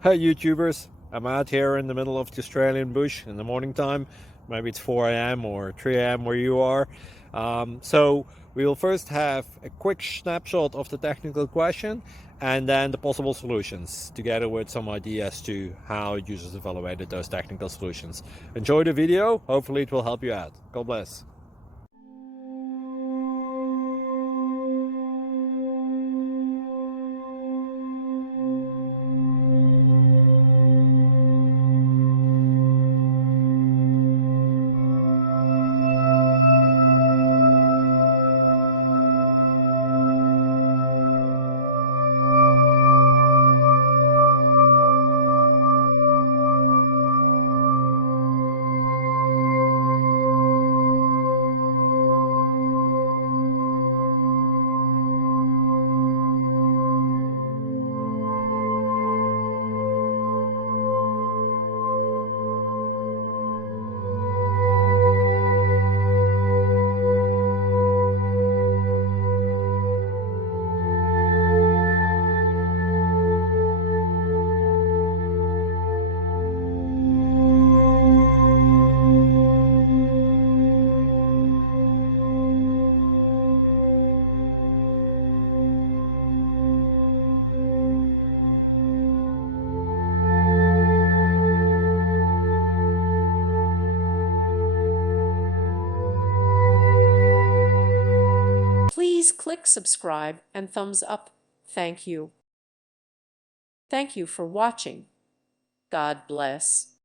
Hey YouTubers, I'm out here in the middle of the Australian bush in the morning time. Maybe it's 4 a.m. or 3 a.m. where you are. So we'll first have a quick snapshot of the technical question and then the possible solutions, together with some ideas to how users evaluated those technical solutions. Enjoy the video, hopefully it will help you out. God bless. Please click subscribe and thumbs up. Thank you. Thank you for watching. God bless.